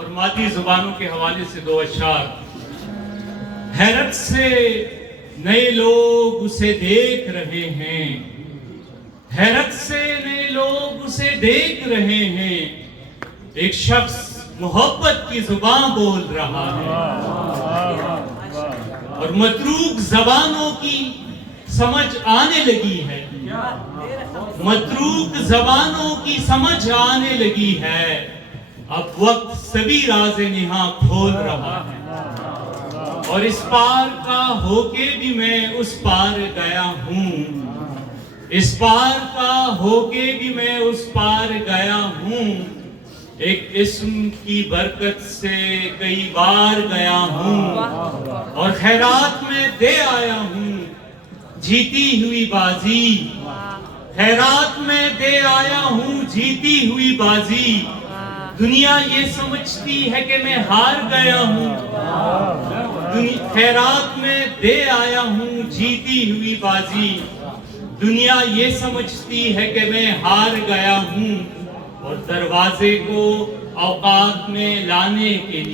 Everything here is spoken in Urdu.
اور مادی زبانوں کے حوالے سے دو اشعار۔ حیرت سے نئے لوگ اسے دیکھ رہے ہیں، حیرت سے نئے لوگ اسے دیکھ رہے ہیں، ایک شخص محبت کی زبان بول رہا ہے، اور متروک زبانوں کی سمجھ آنے لگی ہے، متروک زبانوں کی سمجھ آنے لگی ہے، اب وقت سبھی راز نہاں کھول رہا ہے، اور اس پار کا ہو کے بھی میں اس پار گیا ہوں، اس پار کا ہو کے بھی میں اس پار گیا ہوں، ایک اسم کی برکت سے کئی بار گیا ہوں، اور خیرات میں دے آیا ہوں جیتی ہوئی بازی، خیرات میں دے آیا ہوں جیتی ہوئی بازی، دنیا یہ سمجھتی ہے کہ میں ہار گیا ہوں، خیرات میں دے آیا ہوں جیتی ہوئی بازی، دنیا یہ سمجھتی ہے کہ میں ہار گیا ہوں، اور دروازے کو اوقات میں لانے کے لیے